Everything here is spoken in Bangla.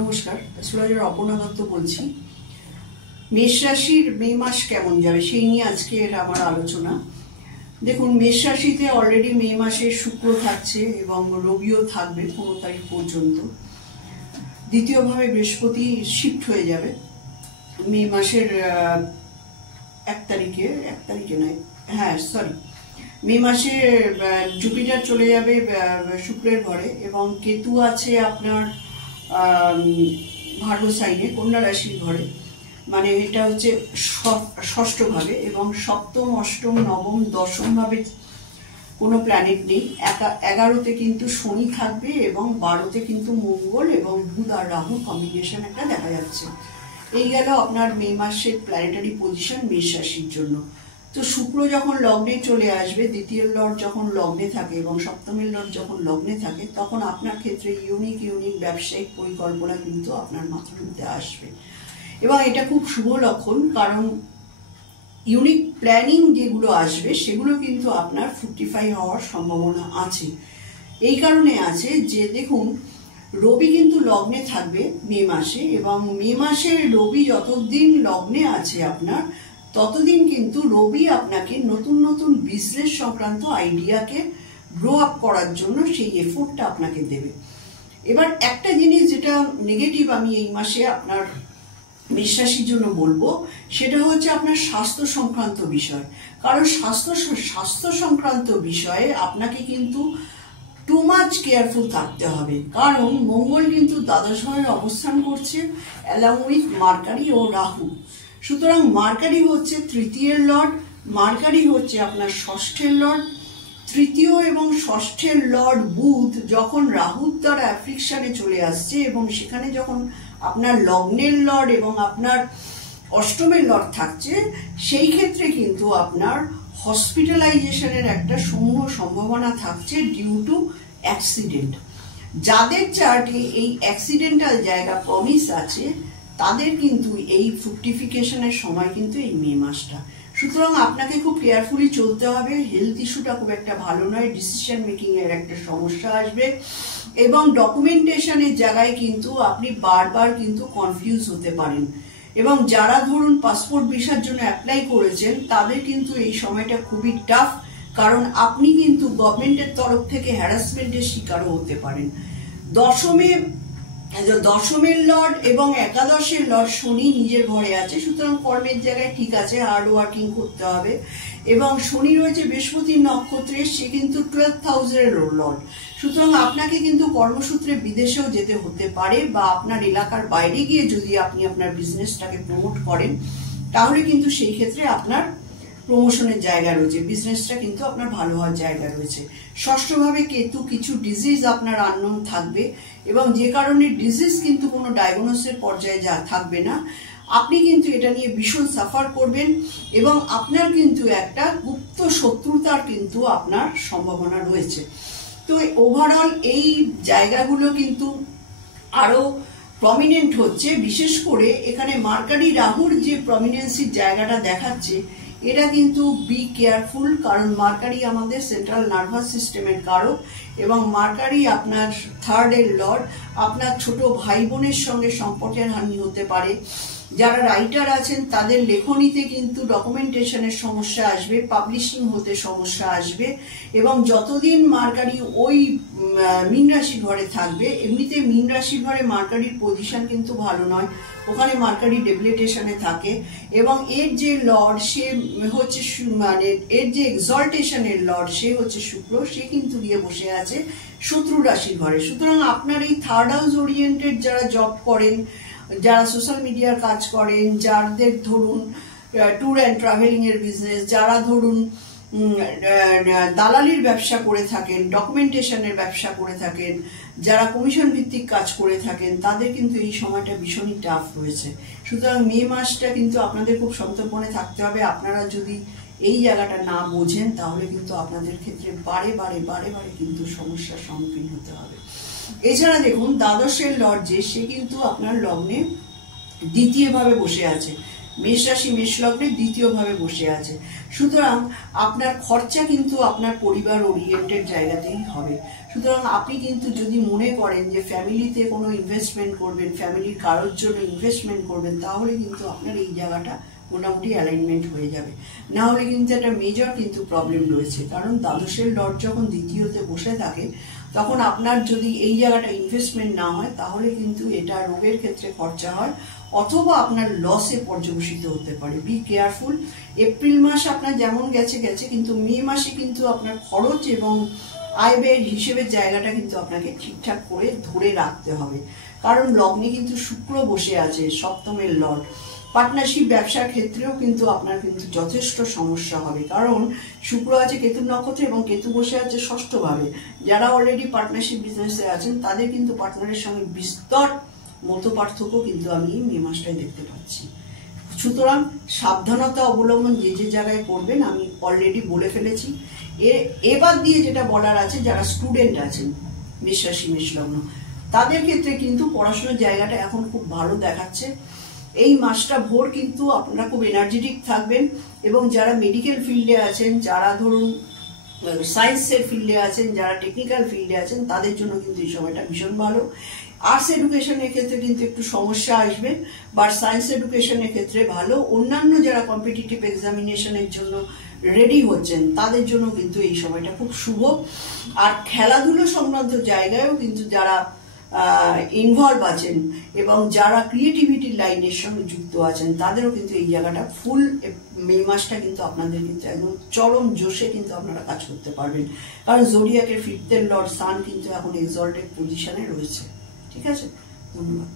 নমস্কার, অ্যাস্ট্রোলজার অপর্ণা দত্ত বলছি। মেষ রাশির মে মাস কেমন যাবে সেই নিয়ে আজকের আমার আলোচনা। দেখুন, মেষ রাশিতে অলরেডি মে মাসে শুক্র থাকছে এবং রবিও থাকবে 15 তারিখ পর্যন্ত। দ্বিতীয়ভাবে বৃহস্পতি শিফট হয়ে যাবে মে মাসের 1 তারিখে নয়, মে মাসে জুপিটার চলে যাবে শুক্রের ঘরে এবং কেতু আছে আপনার ভার্গো সাইনে কন্যা রাশির ঘরে, মানে এটা হচ্ছে ষষ্ঠ ভাবে, এবং সপ্তম, অষ্টম, নবম, দশম ভাবে কোনো প্ল্যানেট নেই। 11তে কিন্তু শনি থাকবে এবং 12তে কিন্তু মঙ্গল এবং বুধ আর রাহু কম্বিনেশন একটা দেখা যাচ্ছে। এই গেল আপনার মে মাসের প্ল্যানেটারি পজিশন মেষ রাশির জন্য। তো শুক্র যখন লগ্নে চলে আসবে, দ্বিতীয় লর্ড যখন লগ্নে থাকে এবং সপ্তমের লর্ড যখন লগ্নে থাকে, তখন আপনার ক্ষেত্রে ইউনিক ব্যবসায়িক পরিকল্পনা কিন্তু আপনার মাথার মধ্যে আসবে এবং এটা খুব শুভ লক্ষণ, কারণ ইউনিক প্ল্যানিং যেগুলো আসবে সেগুলো কিন্তু আপনার ফ্রুটিফাই হওয়ার সম্ভাবনা আছে। এই কারণে আছে যে দেখুন, রবি কিন্তু লগ্নে থাকবে মে মাসে, এবং মে মাসে রবি যতদিন লগ্নে আছে আপনার, ততদিন কিন্তু রবি আপনাকে নতুন নতুন বিজনেস সংক্রান্ত আইডিয়াকে গ্রো আপ করার জন্য সেই এফোর্টটা আপনাকে দেবে। এবার একটা জিনিস যেটা নেগেটিভ আমি এই মাসে আপনার মেষ রাশির জন্য বলবো, সেটা হচ্ছে আপনার স্বাস্থ্য সংক্রান্ত বিষয়। কারণ স্বাস্থ্য সংক্রান্ত বিষয়ে আপনাকে কিন্তু টু মাচ কেয়ারফুল থাকতে হবে, কারণ মঙ্গল কিন্তু দ্বাদশ ঘরে অবস্থান করছে অ্যালং উইথ মার্কারি ও রাহু। সুতরাং মার্কারি হচ্ছে তৃতীয়ের লর্ড, মার্কারি হচ্ছে আপনার ষষ্ঠের লর্ড। তৃতীয় এবং ষষ্ঠের লর্ড বুধ যখন রাহুর দ্বারা অ্যাফ্লিকশনে চলে আসছে এবং সেখানে যখন আপনার লগ্নের লর্ড এবং আপনার অষ্টমের লর্ড থাকছে, সেই ক্ষেত্রে কিন্তু আপনার হসপিটালাইজেশনের একটা সমূহ সম্ভাবনা থাকছে ডিউ টু অ্যাক্সিডেন্ট। যাদের চার্টে এই অ্যাক্সিডেন্টাল জায়গা প্রমিস আছে, তাদের কিন্তু এই ফ্রুকটিফিকেশনের সময় কিন্তু এই মে মাসটা। সুতরাং আপনাকে খুব কেয়ারফুলি চলতে হবে। হেলথ ইস্যুটা খুব একটা ভালো নয়, ডিসিশন মেকিং এর একটা সমস্যা আসবে এবং ডকুমেন্টেশনের জায়গায় কিন্তু আপনি বারবার কিন্তু কনফিউজ হতে পারেন। এবং যারা ধরুন পাসপোর্ট ভিসার জন্য অ্যাপ্লাই করেছেন, তাদের কিন্তু এই সময়টা খুবই টাফ, কারণ আপনি কিন্তু গভর্নমেন্টের তরফ থেকে হ্যারাসমেন্টের শিকারও হতে পারেন। দশমের লর্ড এবং একাদশের লর্ড শনি নিজের ঘরে আছে, সুতরাং কর্মের জায়গায় ঠিক আছে, হার্ড ওয়ার্কিং করতে হবে। এবং শনি রয়েছে বৃহস্পতির নক্ষত্রে, সে কিন্তু 12th হাউসের লর্ড। সুতরাং আপনাকে কিন্তু কর্মসূত্রে বিদেশেও যেতে হতে পারে, বা আপনার এলাকার বাইরে গিয়ে যদি আপনি আপনার বিজনেসটাকে প্রমোট করেন, তাহলে কিন্তু সেই ক্ষেত্রে আপনার প্রমোশনের জায়গা রয়েছে, বিজনেসটা কিন্তু আপনার ভালো হওয়ার জায়গা রয়েছে। ষষ্ঠভাবে কেতু, কিছু ডিজিজ আপনার আননোন থাকবে এবং যে কারণে ডিজিজ কিন্তু কোনো ডায়াগনোসিসের পর্যায়ে থাকবে না। আপনি কিন্তু এটা নিয়ে ভীষণ সাফার করবেন এবং আপনার কিন্তু একটা গুপ্ত শত্রুতার কিন্তু আপনার সম্ভাবনা রয়েছে। তো ওভারঅল এই জায়গাগুলো কিন্তু আরো প্রমিনেন্ট হচ্ছে। বিশেষ করে এখানে মার্কারি রাহুর যে প্রমিনেন্সির জায়গাটা দেখাচ্ছে, এটা কিন্তু বি কেয়ারফুল, কারণ মার্কারি আমাদের সেন্ট্রাল নার্ভাস সিস্টেমের কারক এবং মার্কারি আপনার থার্ডের লর্ড। আপনার ছোট ভাই বোনের সঙ্গে সম্পর্কের হানি হতে পারে। যারা রাইটার আছেন তাদের লেখনীতে কিন্তু ডকুমেন্টেশনের সমস্যা আসবে, পাবলিশিং হতে সমস্যা আসবে। এবং যতদিন মার্কারি ওই মীন রাশি ঘরে থাকবে, এমনিতে মীন রাশি ঘরে মার্কারির পজিশন কিন্তু ভালো নয়, ওখানে মার্কারি ডেবিলিটেশনে থাকে এবং এর যে লর্ড সে হচ্ছে মানে এর যে এক্সল্টেশনের লর্ড সে হচ্ছে শুক্র, সে কিন্তু গিয়ে বসে আছে শত্রু রাশির ঘরে। সুতরাং আপনার এই থার্ড হাউস ওরিয়েন্টেড যারা জব করেন, যারা সোশ্যাল মিডিয়ার কাজ করেন, যাদের ধরুন ট্যুর অ্যান্ড ট্রাভেলিং এর বিজনেস, যারা ধরুন দালালির ব্যবসা করে থাকেন, ডকুমেন্টেশনের ব্যবসা করে থাকেন, যারা কমিশন ভিত্তিক কাজ করে থাকেন, তাদের কিন্তু এই সময়টা ভীষণই টাফ রয়েছে। সুতরাং মে মাসটা কিন্তু আপনাদের খুব সন্তর্পণে থাকতে হবে। আপনারা যদি এই জায়গাটা না বোঝেন, তাহলে কিন্তু আপনাদের ক্ষেত্রে বারে বারে কিন্তু সমস্যার সম্মুখীন হতে হবে। এছাড়া দেখুন, দ্বাদশের লর্ড যে, সে কিন্তু আপনার লগ্নে দ্বিতীয়ভাবে বসে আছে। মেষ রাশি মেষ লগ্নে দ্বিতীয়ভাবে বসে আছে। সুতরাং আপনার খরচা কিন্তু আপনার পরিবার ওরিয়েন্টেড জায়গাতেই হবে। সুতরাং আপনি কিন্তু যদি মনে করেন যে ফ্যামিলিতে কোনো ইনভেস্টমেন্ট করবেন, ফ্যামিলির কারোর জন্য ইনভেস্টমেন্ট করবেন, তাহলে কিন্তু আপনার এই জায়গাটা মোটামুটি অ্যালাইনমেন্ট হয়ে যাবে। না হলে কিন্তু একটা মেজর কিন্তু প্রবলেম রয়েছে, কারণ দ্বাদশের লর্ড যখন দ্বিতীয়তে বসে থাকে তখন আপনার যদি এই জায়গাটা ইনভেস্টমেন্ট না হয় তাহলে কিন্তু এটা রোগের ক্ষেত্রে খরচা হয় অথবা আপনার লসে পর্যবসিত হতে পারে। Be careful. এপ্রিল মাস আপনার যেমন গেছে গেছে, কিন্তু মে মাসে কিন্তু আপনার খরচ এবং আয় ব্যয়ের হিসেবের জায়গাটা কিন্তু আপনাকে ঠিকঠাক করে ধরে রাখতে হবে, কারণ লগ্নে কিন্তু শুক্র বসে আছে, সপ্তমের লর্ড। পার্টনারশিপ ব্যবসার ক্ষেত্রেও কিন্তু আপনার কিন্তু যথেষ্ট সমস্যা হবে, কারণ শুক্র আছে কেতুর নক্ষত্রে এবং কেতু বসে আছে ষষ্ঠভাবে। যারা অলরেডি পার্টনারশিপ বিজনেসে আছেন তাদের কিন্তু পার্টনারের সঙ্গে বিস্তর মত পার্থক্য কিন্তু আমি মে মাসটাই দেখতে পাচ্ছি। সুতরাং সাবধানতা অবলম্বন যে যে জায়গায় করবেন আমি অলরেডি বলে ফেলেছি। এবার দিয়ে যেটা বলার আছে, যারা স্টুডেন্ট আছেন মেষ রাশি মেষ লগ্ন, তাদের ক্ষেত্রে কিন্তু পড়াশোনার জায়গাটা এখন খুব ভালো দেখাচ্ছে। এই মাসটা ভোর কিন্তু আপনারা খুব এনার্জেটিক থাকবেন, এবং যারা মেডিকেল ফিল্ডে আছেন, যারা ধরুন সায়েন্সের ফিল্ডে আছেন, যারা টেকনিক্যাল ফিল্ডে আছেন, তাদের জন্য কিন্তু এই সময়টা ভীষণ ভালো। আর্টস এডুকেশনের ক্ষেত্রে কিন্তু একটু সমস্যা আসবে, বাট সায়েন্স এডুকেশনের ক্ষেত্রে ভালো। অন্যান্য যারা কম্পিটিটিভ এক্সামিনেশনের জন্য রেডি হচ্ছেন তাদের জন্য কিন্তু এই সময়টা খুব শুভ। আর খেলাধুলো সংক্রান্ত জায়গায়ও কিন্তু যারা ইনভলভ আছেন এবং যারা ক্রিয়েটিভিটির লাইনের সঙ্গে যুক্ত আছেন তাদেরও কিন্তু এই জায়গাটা ফুল মে মাসটা কিন্তু আপনাদের কিন্তু একদম চরম জোশে কিন্তু আপনারা কাজ করতে পারবেন, কারণ জোডিয়াকের ফিফথের লর্ড সান কিন্তু এখন এক্সল্টেড পজিশনে রয়েছে। ঠিক আছে, ধন্যবাদ।